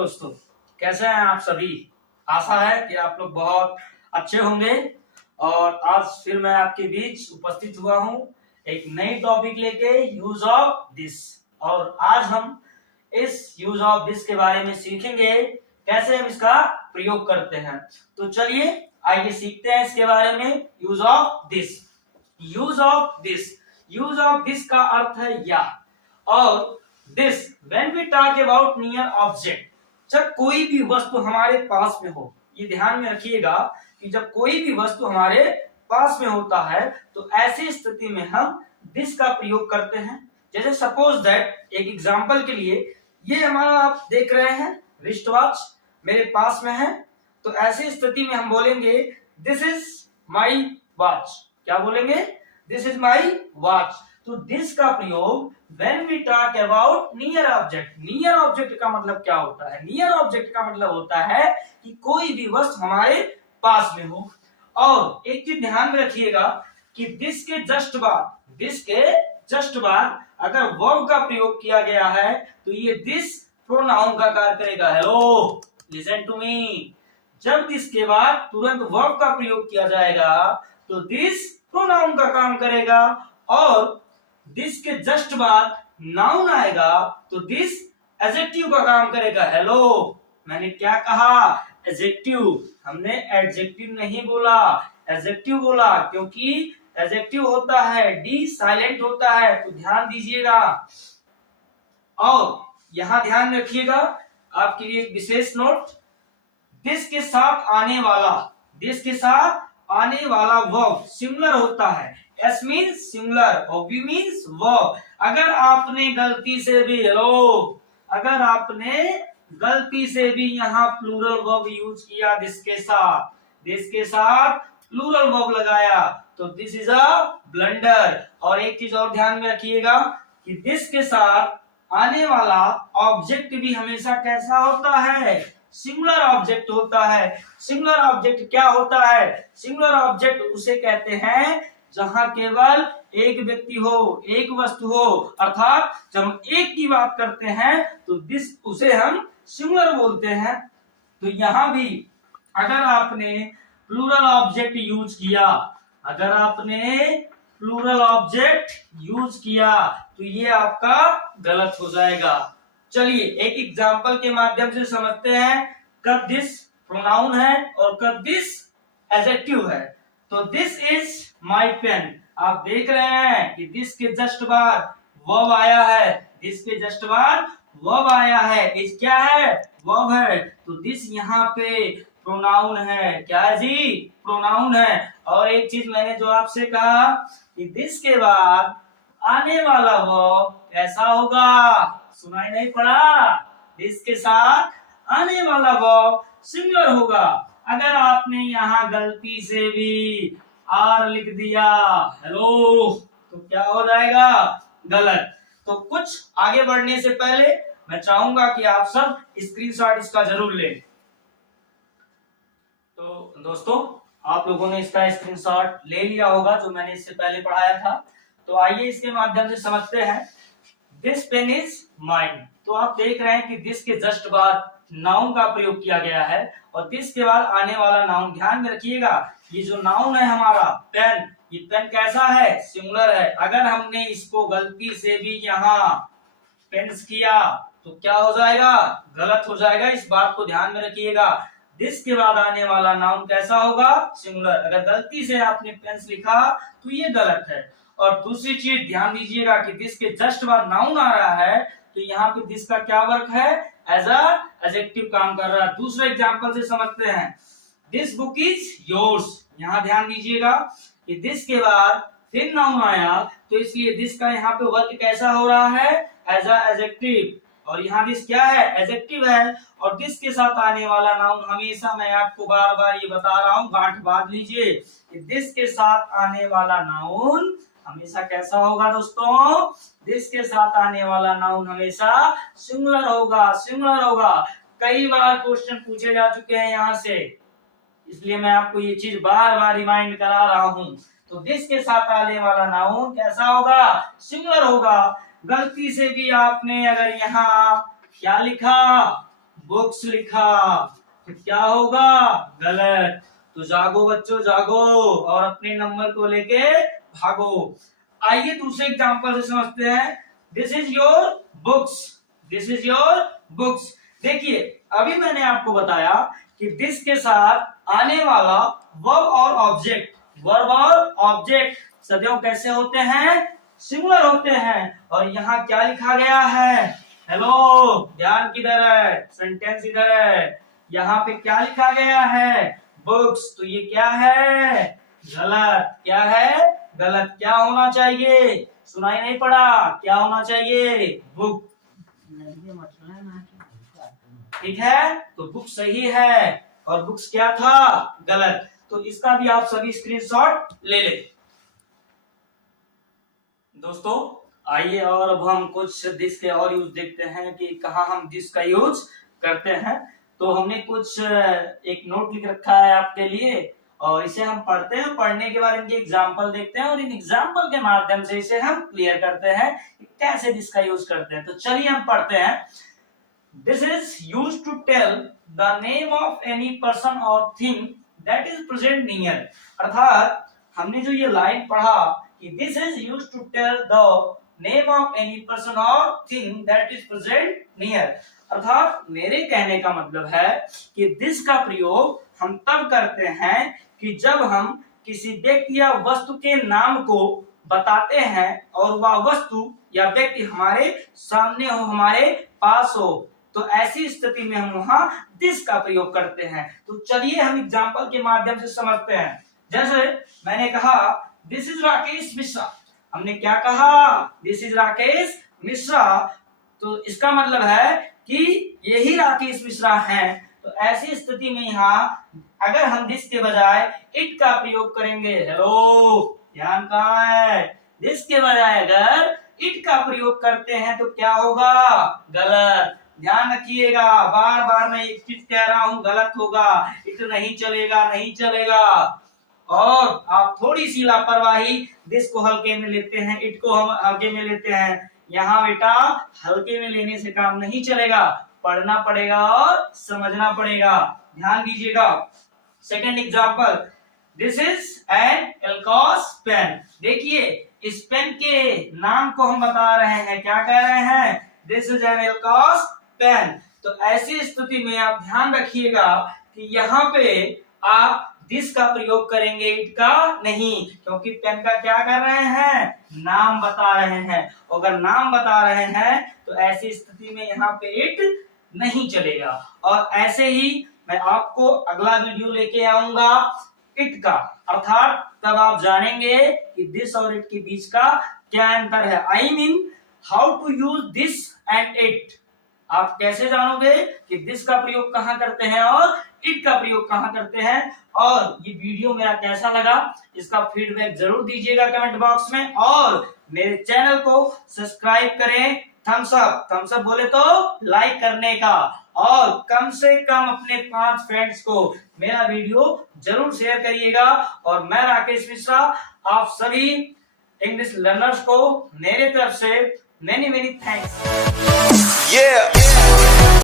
दोस्तों, कैसे हैं आप सभी। आशा है कि आप लोग बहुत अच्छे होंगे। और आज फिर मैं आपके बीच उपस्थित हुआ हूं एक नई टॉपिक लेके, यूज ऑफ दिस। और आज हम इस यूज ऑफ दिस के बारे में सीखेंगे, कैसे हम इसका प्रयोग करते हैं। तो चलिए आइए सीखते हैं इसके बारे में। Use of this. Use of this, use of this का अर्थ है या। और this when we talk about near object, जब कोई भी वस्तु हमारे पास में हो, ये ध्यान में रखिएगा कि जब कोई भी वस्तु हमारे पास में होता है तो ऐसी स्थिति में हम दिस का प्रयोग करते हैं। जैसे सपोज दैट, एक एग्जांपल के लिए, ये हमारा आप देख रहे हैं रिस्ट वॉच मेरे पास में है, तो ऐसी स्थिति में हम बोलेंगे दिस इज माई वॉच। क्या बोलेंगे? This is my watch. तो दिस का प्रयोग when we talk about near object, near object का मतलब क्या होता है? नियर ऑब्जेक्ट का मतलब होता है कि कोई भी वस्तु हमारे पास में हो। और एक चीज ध्यान में रखिएगा कि दिस के जस्ट बाद अगर वर्ब का प्रयोग किया गया है तो ये दिस प्रोनाउन का कार्य करेगा। Hello, listen to me. जब दिस के बाद तुरंत वर्ब का प्रयोग किया जाएगा तो दिस प्रोनाउन का काम करेगा। और दिस के जस्ट बाद नाउन आएगा तो दिस एडजेक्टिव का काम करेगा। हेलो, मैंने क्या कहा? एडजेक्टिव। हमने एडजेक्टिव नहीं बोला, एडजेक्टिव बोला, क्योंकि एडजेक्टिव होता है डी साइलेंट होता है, तो ध्यान दीजिएगा। और यहां ध्यान रखिएगा, आपके लिए एक विशेष नोट, दिस के साथ आने वाला वर्ब सिंगुलर होता है। एस मीन्स सिंगुलर और वी मीन्स वर्ब। अगर आपने गलती से भी यहाँ प्लूरल वर्ब यूज किया, दिस के साथ प्लूरल वर्ब लगाया, तो दिस इज अ ब्लंडर। और एक चीज और ध्यान में रखिएगा कि दिस के साथ आने वाला ऑब्जेक्ट भी हमेशा कैसा होता है? सिंगुलर ऑब्जेक्ट होता है। सिंगुलर ऑब्जेक्ट क्या होता है? सिंगुलर ऑब्जेक्ट उसे कहते हैं जहां केवल एक व्यक्ति हो, एक वस्तु हो। अर्थात जब हम एक की बात करते हैं तो दिस उसे हम सिंगुलर बोलते हैं। तो यहां भी अगर आपने प्लूरल ऑब्जेक्ट यूज किया तो ये आपका गलत हो जाएगा। चलिए एक एग्जांपल के माध्यम से समझते हैं। कब दिस प्रोनाउन है और कब दिस एडजेक्टिव है। तो दिस इज माई पेन। आप देख रहे हैं कि दिस के जस्ट बाद वर्ब आया है। इस क्या है? वर्ब है। तो दिस यहाँ पे प्रोनाउन है। क्या है जी? प्रोनाउन है। और एक चीज मैंने जो आपसे कहा कि दिस के बाद आने वाला वर्ब कैसा होगा? सुनाई नहीं पड़ा? दिस के साथ आने वाला वर्ब सिंगुलर होगा। अगर आपने यहाँ गलती से भी आर लिख दिया, हेलो, तो क्या हो जाएगा? गलत। तो कुछ आगे बढ़ने से पहले मैं चाहूंगा कि आप सब स्क्रीनशॉट इसका जरूर लें। तो दोस्तों, आप लोगों ने इसका स्क्रीनशॉट ले लिया होगा जो मैंने इससे पहले पढ़ाया था। तो आइए इसके माध्यम से समझते हैं। This pen is mine. तो आप देख रहे हैं कि दिस के जस्ट बाद नाउन का प्रयोग किया गया है और दिस के बाद आने वाला नाउन। ध्यान में रखिएगा, ये जो नाउन है हमारा पेन, ये पेन कैसा है? सिंगुलर है। अगर हमने इसको गलती से भी यहाँ पेन्स किया तो क्या हो जाएगा? गलत हो जाएगा। इस बात को ध्यान में रखिएगा। दिस के बाद आने वाला नाउन कैसा होगा? सिंगुलर। अगर गलती से आपने पेन्स लिखा तो ये गलत है। और दूसरी चीज ध्यान दीजिएगा कि दिस के जस्ट बाद नाउन आ रहा है तो यहाँ पे दिस का क्या वर्क है? एज अ एडजेक्टिव काम कर रहा है। दूसरा एग्जांपल से समझते हैं। This book is yours. यहाँ ध्यान दीजिएगा कि दिस के बाद फिर नाउन आया तो इसलिए दिस का यहाँ पे वर्क कैसा हो रहा है? As a adjective. और यहाँ दिस क्या है? एडजेक्टिव है। और दिस के साथ आने वाला नाउन हमेशा, मैं आपको बार बार ये बता रहा हूँ, गांठ बांध लीजिए कि दिस के साथ आने वाला नाउन हमेशा कैसा होगा दोस्तों? दिस के साथ आने वाला नाउन हमेशा सिंगुलर होगा। कई बार क्वेश्चन पूछे जा चुके हैं यहाँ से, इसलिए मैं आपको ये चीज बार बार रिमाइंड करा रहा हूँ। तो दिस के साथ आने वाला नाउन कैसा होगा? सिंगुलर होगा। गलती से भी आपने अगर यहाँ क्या लिखा? बुक्स लिखा, तो क्या होगा? गलत। तो जागो बच्चों जागो और अपने नंबर को लेके भागो। आइए दूसरे एग्जांपल से समझते हैं। This is your books, this is your books. देखिए अभी मैंने आपको बताया कि दिस के साथ आने वाला वर्ब और ऑब्जेक्ट, वर्ब और ऑब्जेक्ट सदैव कैसे होते हैं? सिंगुलर होते हैं। और यहाँ क्या लिखा गया है? हेलो, ध्यान किधर है? सेंटेंस इधर है। यहाँ पे क्या लिखा गया है? बुक्स। तो ये क्या है? गलत। क्या है? गलत। क्या होना चाहिए? सुनाई नहीं पड़ा? क्या होना चाहिए? बुक। ठीक है, तो बुक सही है और बुक्स क्या था? गलत। तो इसका भी आप सभी स्क्रीनशॉट ले ले। दोस्तों आइए और अब हम कुछ दिस के और यूज देखते हैं कि कहाँ हम दिस का यूज करते हैं। तो हमने कुछ एक नोट लिख रखा है आपके लिए और इसे हम पढ़ते हैं। पढ़ने के बाद इनके एग्जाम्पल देखते हैं और इन एग्जाम्पल के माध्यम से इसे हम क्लियर करते हैं कि कैसे दिस का यूज करते हैं। तो चलिए हम पढ़ते हैं। This is used to tell the name of any person or thing that is present near। अर्थात हमने जो ये लाइन पढ़ा कि this is used to tell the name of any person or thing that is present near। अर्थात मेरे कहने का मतलब है कि this का प्रयोग हम तब करते हैं कि जब हम किसी व्यक्ति या वस्तु के नाम को बताते हैं और वह वस्तु या व्यक्ति हमारे सामने हो, हमारे पास हो, तो ऐसी स्थिति में हम वहां दिस का प्रयोग करते हैं। तो चलिए हम एग्जाम्पल के माध्यम से समझते हैं। जैसे मैंने कहा दिस इज राकेश मिश्रा, हमने क्या कहा? This is Rakesh Mishra. तो इसका मतलब है कि यही राकेश मिश्रा हैं। तो ऐसी स्थिति में यहाँ अगर हम दिस के बजाय इट का प्रयोग करेंगे, हेलो ध्यान कहाँ है? दिस के बजाय अगर इट का प्रयोग करते हैं तो क्या होगा? गलत। ध्यान रखिएगा, बार बार मैं एक चीज कह रहा हूं, गलत होगा। इट नहीं चलेगा, नहीं चलेगा। और आप थोड़ी सी लापरवाही दिस को हल्के में लेते हैं, इट को हम हल्के में लेते हैं। यहाँ बेटा हल्के में लेने से काम नहीं चलेगा, पढ़ना पड़ेगा और समझना पड़ेगा। ध्यान दीजिएगा। Second example, this is an Alcos pen. देखिए इस पेन के नाम को हम बता रहे हैं, क्या कह रहे हैं? This is an Alcos pen. तो ऐसी स्थिति में आप ध्यान रखिएगा कि यहाँ पे आप दिस का प्रयोग करेंगे, इट का नहीं, क्योंकि पेन का क्या कर रहे हैं? नाम बता रहे हैं। अगर नाम बता रहे हैं तो ऐसी स्थिति में यहाँ पे इट नहीं चलेगा। और ऐसे ही मैं आपको अगला वीडियो लेके आऊंगा इट का, अर्थात तब आप जानेंगे कि दिस और इट के बीच का क्या अंतर है। I mean how to use this and it. आप कैसे जानोगे कि दिस का प्रयोग कहाँ करते हैं और इट का प्रयोग कहाँ करते हैं। और ये वीडियो मेरा कैसा लगा इसका फीडबैक जरूर दीजिएगा कमेंट बॉक्स में। और मेरे चैनल को सब्सक्राइब करें। थम्स अप बोले तो लाइक करने का। और कम से कम अपने 5 फ्रेंड्स को मेरा वीडियो जरूर शेयर करिएगा। और मैं राकेश मिश्रा आप सभी इंग्लिश लर्नर्स को मेरे तरफ से मेनी थैंक्स।